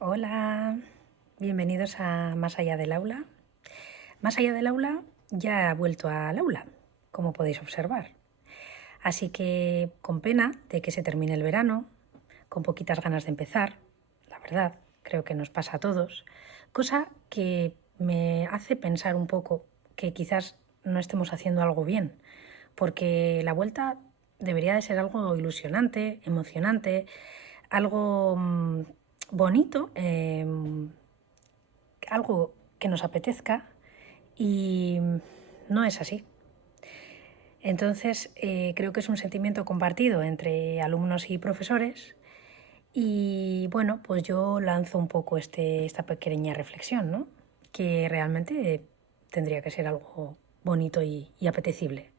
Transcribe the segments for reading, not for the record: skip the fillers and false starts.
Hola, bienvenidos a Más allá del aula. Más allá del aula ya ha vuelto al aula, como podéis observar. Así que con pena de que se termine el verano, con poquitas ganas de empezar, la verdad, creo que nos pasa a todos, cosa que me hace pensar un poco que quizás no estemos haciendo algo bien, porque la vuelta debería de ser algo ilusionante, emocionante, algo bonito, algo que nos apetezca y no es así. Entonces, creo que es un sentimiento compartido entre alumnos y profesores y bueno, pues yo lanzo un poco esta pequeña reflexión, ¿no? Que realmente tendría que ser algo bonito y apetecible,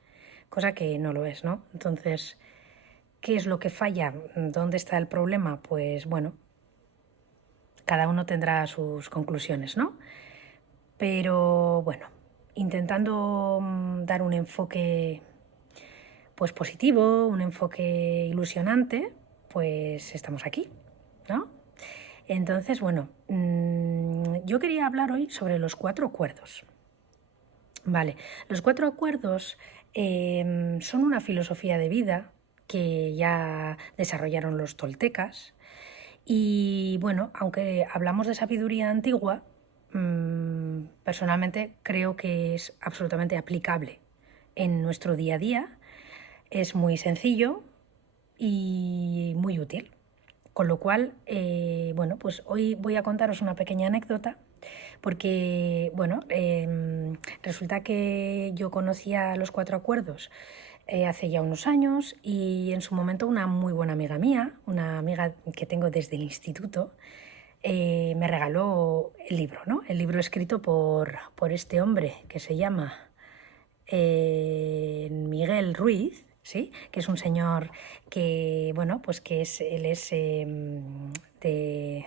cosa que no lo es, ¿no? Entonces, ¿qué es lo que falla? ¿Dónde está el problema? Pues bueno, cada uno tendrá sus conclusiones, ¿no? Pero bueno, intentando dar un enfoque pues positivo, un enfoque ilusionante, pues estamos aquí, ¿no? Entonces, bueno, yo quería hablar hoy sobre los 4 acuerdos. Vale, los 4 acuerdos son una filosofía de vida que ya desarrollaron los toltecas y bueno, aunque hablamos de sabiduría antigua, personalmente creo que es absolutamente aplicable en nuestro día a día. Es muy sencillo y muy útil. Con lo cual, bueno, pues hoy voy a contaros una pequeña anécdota porque, bueno, resulta que yo conocía los 4 acuerdos hace ya unos años y en su momento una muy buena amiga mía, una amiga que tengo desde el instituto, me regaló el libro, ¿no? El libro escrito por este hombre que se llama Miguel Ruiz, ¿sí? Que es un señor que, bueno, pues que él es de,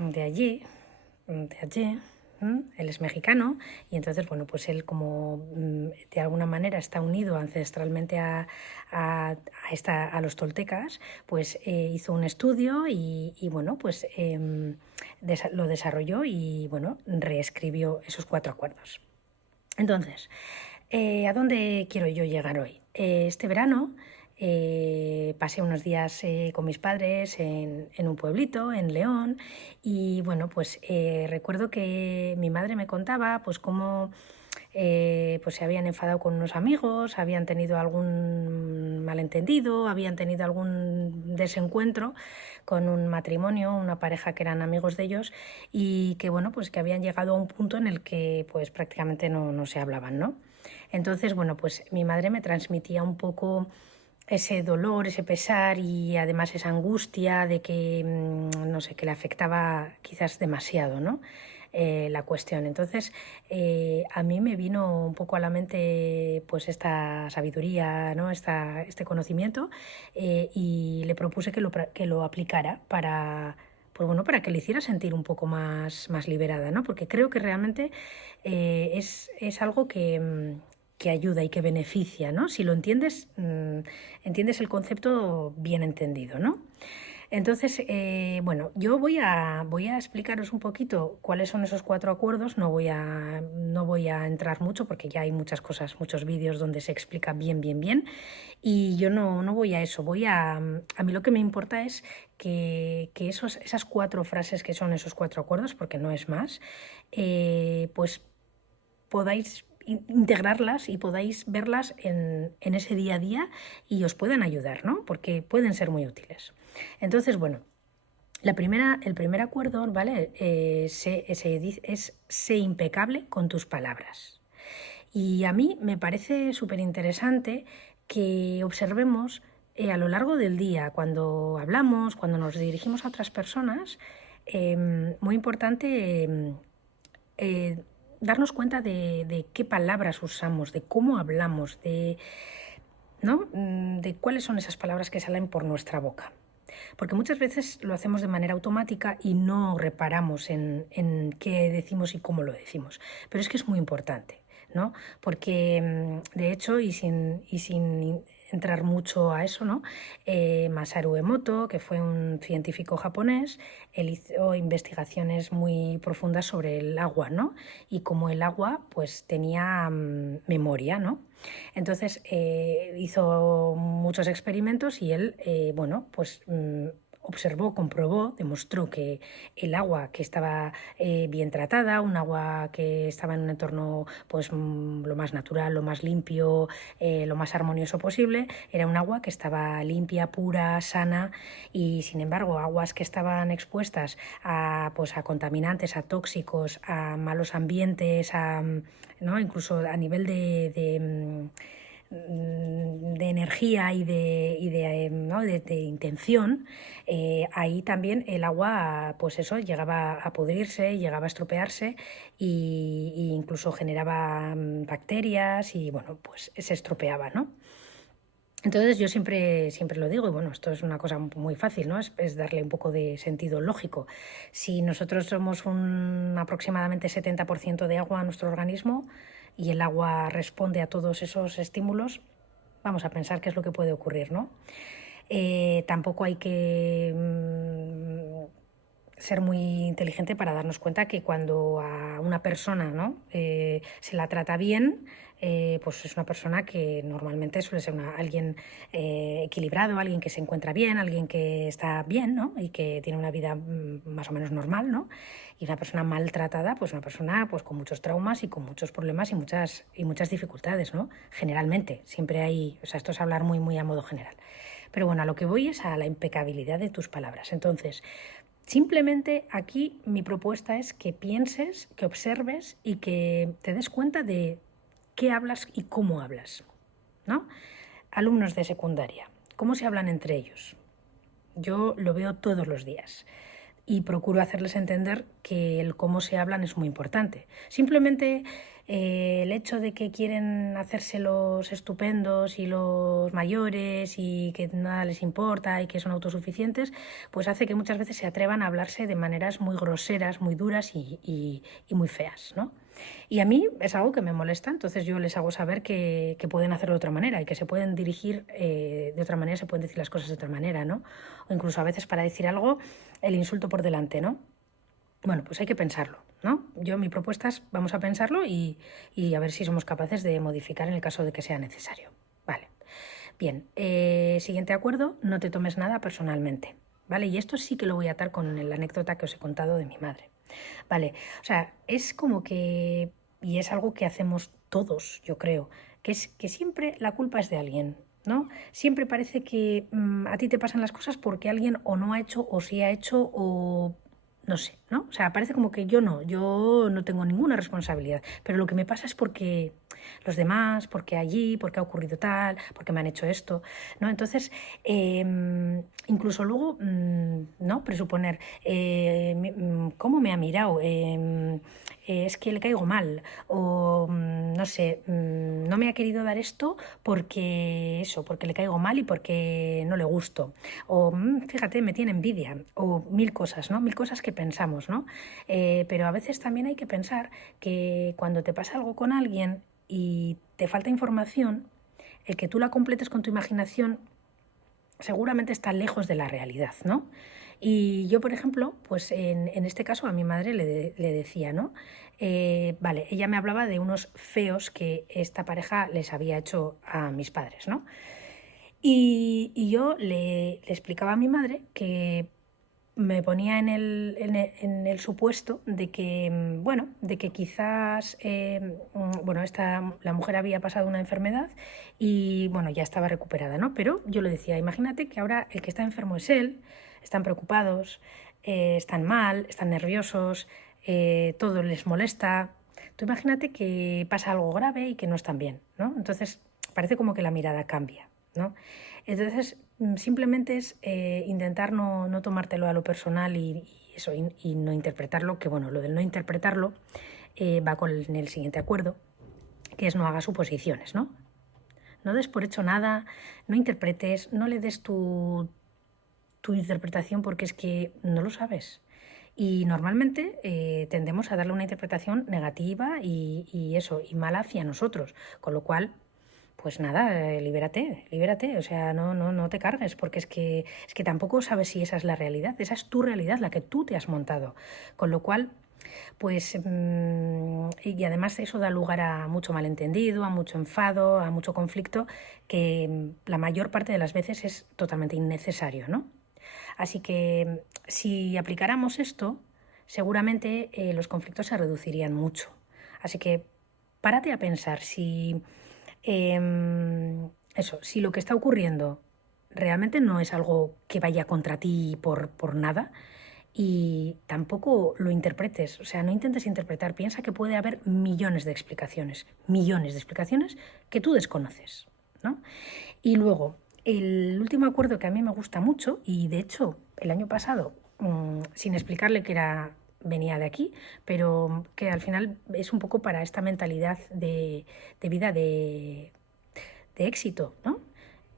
de allí, él es mexicano y entonces, bueno, pues él como de alguna manera está unido ancestralmente a los toltecas, pues hizo un estudio y bueno, pues lo desarrolló y, bueno, reescribió esos 4 acuerdos. Entonces, ¿a dónde quiero yo llegar hoy? Este verano pasé unos días con mis padres en un pueblito, en León, y bueno, pues recuerdo que mi madre me contaba pues cómo pues se habían enfadado con unos amigos, habían tenido algún malentendido, habían tenido algún desencuentro con un matrimonio, una pareja que eran amigos de ellos y que bueno, pues que habían llegado a un punto en el que pues prácticamente no se hablaban, ¿no? Entonces, bueno, pues mi madre me transmitía un poco ese dolor, ese pesar y además esa angustia de que, no sé, que le afectaba quizás demasiado, ¿no? La cuestión. Entonces, a mí me vino un poco a la mente pues esta sabiduría, ¿no? Este conocimiento y le propuse que lo aplicara para, pues bueno, para que le hiciera sentir un poco más liberada, ¿no? Porque creo que realmente es algo que ayuda y que beneficia, ¿no? Si lo entiendes, entiendes el concepto bien entendido, ¿no? Entonces, bueno, yo voy a explicaros un poquito cuáles son esos 4 acuerdos, no voy a entrar mucho porque ya hay muchas cosas, muchos vídeos donde se explica bien, y yo no voy a eso, a mí lo que me importa es que esas 4 frases que son esos 4 acuerdos, porque no es más, pues podáis integrarlas y podáis verlas en ese día a día y os puedan ayudar, ¿no? Porque pueden ser muy útiles. Entonces, bueno, el primer acuerdo, ¿vale? Es sé impecable con tus palabras. Y a mí me parece súper interesante que observemos a lo largo del día, cuando hablamos, cuando nos dirigimos a otras personas, muy importante darnos cuenta de qué palabras usamos, de cómo hablamos, ¿no? De cuáles son esas palabras que salen por nuestra boca. Porque muchas veces lo hacemos de manera automática y no reparamos en qué decimos y cómo lo decimos. Pero es que es muy importante, ¿no? Porque, de hecho, y sin entrar mucho a eso, ¿no? Masaru Emoto, que fue un científico japonés, él hizo investigaciones muy profundas sobre el agua, ¿no? Y cómo el agua pues tenía memoria, ¿no? Entonces hizo muchos experimentos y él, observó, comprobó, demostró que el agua que estaba bien tratada, un agua que estaba en un entorno pues lo más natural, lo más limpio, lo más armonioso posible, era un agua que estaba limpia, pura, sana, y sin embargo aguas que estaban expuestas a contaminantes, a tóxicos, a malos ambientes, ¿no? Incluso a nivel de energía ¿no? de intención, ahí también el agua pues eso llegaba a pudrirse, llegaba a estropearse y incluso generaba bacterias y bueno, pues se estropeaba, ¿no? Entonces yo siempre lo digo, y bueno, esto es una cosa muy fácil, ¿no? Es darle un poco de sentido lógico. Si nosotros somos un aproximadamente 70% de agua en nuestro organismo y el agua responde a todos esos estímulos, vamos a pensar qué es lo que puede ocurrir, ¿no? Tampoco hay que ser muy inteligente para darnos cuenta que cuando a una persona, ¿no? Se la trata bien, pues es una persona que normalmente suele ser alguien equilibrado, alguien que se encuentra bien, alguien que está bien, ¿no? Y que tiene una vida más o menos normal, ¿no? Y una persona maltratada, pues una persona pues con muchos traumas y con muchos problemas y muchas dificultades, ¿no? Generalmente, siempre hay, o sea, esto es hablar muy a modo general. Pero bueno, a lo que voy es a la impecabilidad de tus palabras. Entonces, simplemente aquí mi propuesta es que pienses, que observes y que te des cuenta de qué hablas y cómo hablas, ¿no? Alumnos de secundaria, ¿cómo se hablan entre ellos? Yo lo veo todos los días y procuro hacerles entender que el cómo se hablan es muy importante. Simplemente el hecho de que quieren hacerse los estupendos y los mayores y que nada les importa y que son autosuficientes, pues hace que muchas veces se atrevan a hablarse de maneras muy groseras, muy duras y muy feas, ¿no? Y a mí es algo que me molesta, entonces yo les hago saber que pueden hacerlo de otra manera y que se pueden dirigir de otra manera, se pueden decir las cosas de otra manera, ¿no? O incluso a veces para decir algo, el insulto por delante, ¿no? Bueno, pues hay que pensarlo, ¿no? Mi propuesta es, vamos a pensarlo y a ver si somos capaces de modificar en el caso de que sea necesario. Vale. Bien, siguiente acuerdo, no te tomes nada personalmente, ¿vale? Y esto sí que lo voy a atar con la anécdota que os he contado de mi madre. Vale, o sea, es como que, y es algo que hacemos todos, yo creo, que es que siempre la culpa es de alguien, ¿no? Siempre parece que a ti te pasan las cosas porque alguien o no ha hecho o sí ha hecho o no sé, ¿no? O sea, parece como que yo no tengo ninguna responsabilidad, pero lo que me pasa es porque los demás, porque allí, porque ha ocurrido tal, porque me han hecho esto, ¿no? Entonces, incluso luego, ¿no? Presuponer, ¿cómo me ha mirado? Es que le caigo mal o no sé, no me ha querido dar esto porque le caigo mal y porque no le gusto o fíjate, me tiene envidia o mil cosas, ¿no? Mil cosas que pensamos, ¿no? Pero a veces también hay que pensar que cuando te pasa algo con alguien y te falta información, el que tú la completes con tu imaginación seguramente está lejos de la realidad, ¿no? Y yo, por ejemplo, pues en este caso a mi madre le decía, ¿no? Vale, ella me hablaba de unos feos que esta pareja les había hecho a mis padres, ¿no? Y yo le explicaba a mi madre que me ponía en el supuesto de que, bueno, de que quizás, la mujer había pasado una enfermedad y, bueno, ya estaba recuperada, ¿no? Pero yo le decía, imagínate que ahora el que está enfermo es él, están preocupados, están mal, están nerviosos, todo les molesta. Tú imagínate que pasa algo grave y que no están bien, ¿no? Entonces parece como que la mirada cambia, ¿no? Entonces, simplemente es intentar no tomártelo a lo personal y no interpretarlo, que bueno, lo del no interpretarlo va con el siguiente acuerdo, que es no hagas suposiciones, ¿no? No des por hecho nada, no interpretes, no le des tu interpretación porque es que no lo sabes. Y normalmente tendemos a darle una interpretación negativa y mala hacia nosotros, con lo cual pues nada, libérate, o sea, no te cargues, porque es que tampoco sabes si esa es la realidad, esa es tu realidad, la que tú te has montado, con lo cual, pues, y además eso da lugar a mucho malentendido, a mucho enfado, a mucho conflicto, que la mayor parte de las veces es totalmente innecesario, ¿no? Así que si aplicáramos esto, seguramente los conflictos se reducirían mucho. Así que párate a pensar si si lo que está ocurriendo realmente no es algo que vaya contra ti por nada, y tampoco lo interpretes, o sea, no intentes interpretar, piensa que puede haber millones de explicaciones que tú desconoces, ¿no? Y luego, el último acuerdo que a mí me gusta mucho, y de hecho el año pasado, sin explicarle que venía de aquí, pero que al final es un poco para esta mentalidad de vida de éxito, ¿no?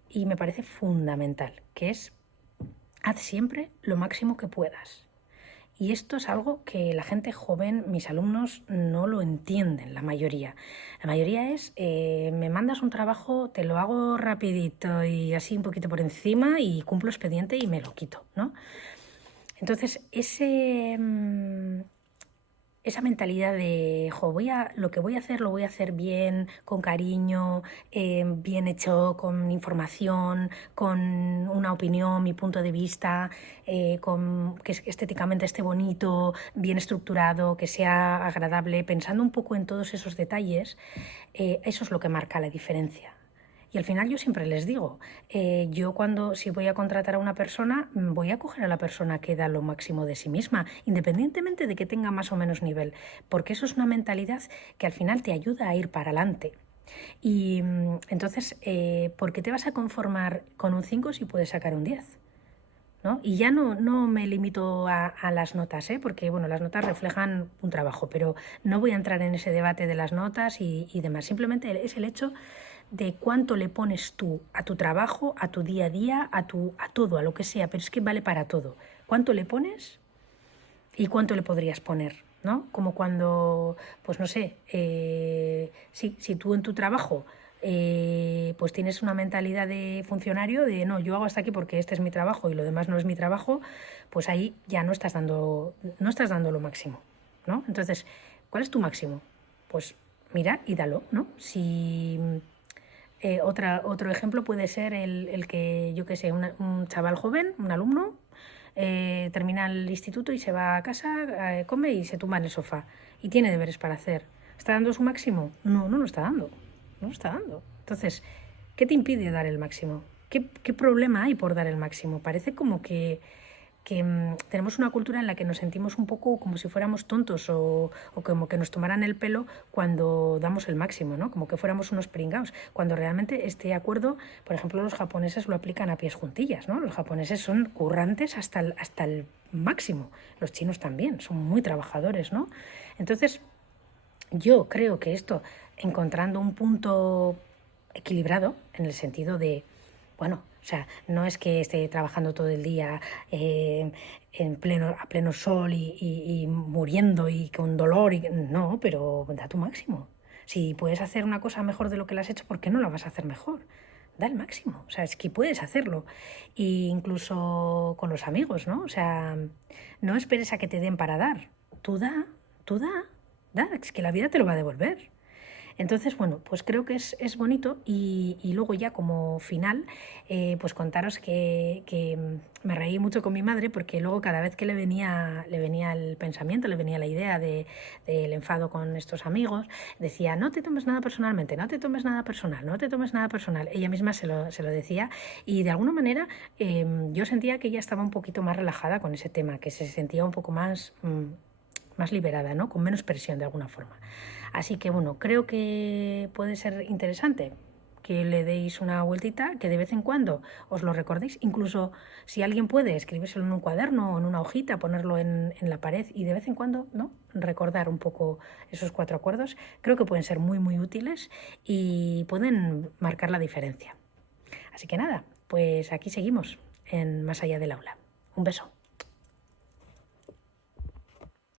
Y me parece fundamental, que es haz siempre lo máximo que puedas. Y esto es algo que la gente joven, mis alumnos, no lo entienden, la mayoría. La mayoría es, me mandas un trabajo, te lo hago rapidito y así un poquito por encima y cumplo expediente y me lo quito, ¿no? Entonces, esa mentalidad de, lo que voy a hacer lo voy a hacer bien, con cariño, bien hecho, con información, con una opinión, mi punto de vista, con que estéticamente esté bonito, bien estructurado, que sea agradable, pensando un poco en todos esos detalles, eso es lo que marca la diferencia. Y al final yo siempre les digo, si voy a contratar a una persona, voy a coger a la persona que da lo máximo de sí misma, independientemente de que tenga más o menos nivel, porque eso es una mentalidad que al final te ayuda a ir para adelante. Y entonces, ¿por qué te vas a conformar con un 5 si puedes sacar un 10? ¿No? Y ya no me limito a las notas, porque bueno, las notas reflejan un trabajo, pero no voy a entrar en ese debate de las notas y demás. Simplemente es el hecho de cuánto le pones tú a tu trabajo, a tu día a día, a todo, a lo que sea, pero es que vale para todo. ¿Cuánto le pones y cuánto le podrías poner? ¿No? Como cuando, pues no sé, si tú en tu trabajo pues tienes una mentalidad de funcionario de no, yo hago hasta aquí porque este es mi trabajo y lo demás no es mi trabajo, pues ahí ya no estás dando lo máximo, ¿no? Entonces, ¿cuál es tu máximo? Pues mira y dalo, ¿no? Si otro ejemplo puede ser el que, yo qué sé, un chaval joven, un alumno, termina el instituto y se va a casa, come y se tumba en el sofá y tiene deberes para hacer. ¿Está dando su máximo? No lo está dando. No lo está dando. Entonces, ¿qué te impide dar el máximo? ¿Qué problema hay por dar el máximo? Parece como que tenemos una cultura en la que nos sentimos un poco como si fuéramos tontos o como que nos tomaran el pelo cuando damos el máximo, ¿no? Como que fuéramos unos pringaos, cuando realmente este acuerdo, por ejemplo, los japoneses lo aplican a pies juntillas, ¿no? Los japoneses son currantes hasta el máximo, los chinos también, son muy trabajadores, ¿no? Entonces, yo creo que esto, encontrando un punto equilibrado, en el sentido de, bueno, o sea, no es que esté trabajando todo el día a pleno sol y muriendo y con dolor, no, pero da tu máximo. Si puedes hacer una cosa mejor de lo que la has hecho, ¿por qué no la vas a hacer mejor? Da el máximo, o sea, es que puedes hacerlo. E incluso con los amigos, ¿no? O sea, no esperes a que te den para dar. Tú da, es que la vida te lo va a devolver. Entonces, bueno, pues creo que es bonito y luego ya como final, pues contaros que me reí mucho con mi madre porque luego cada vez que le venía el pensamiento, le venía la idea del enfado con estos amigos, decía, no te tomes nada personalmente, no te tomes nada personal, no te tomes nada personal. Ella misma se lo decía y de alguna manera yo sentía que ella estaba un poquito más relajada con ese tema, que se sentía un poco más liberada, ¿no? Con menos presión de alguna forma. Así que bueno, creo que puede ser interesante que le deis una vueltita, que de vez en cuando os lo recordéis, incluso si alguien puede escribírselo en un cuaderno o en una hojita, ponerlo en la pared y de vez en cuando, ¿no? Recordar un poco esos 4 acuerdos, creo que pueden ser muy útiles y pueden marcar la diferencia. Así que nada, pues aquí seguimos en Más allá del aula. Un beso.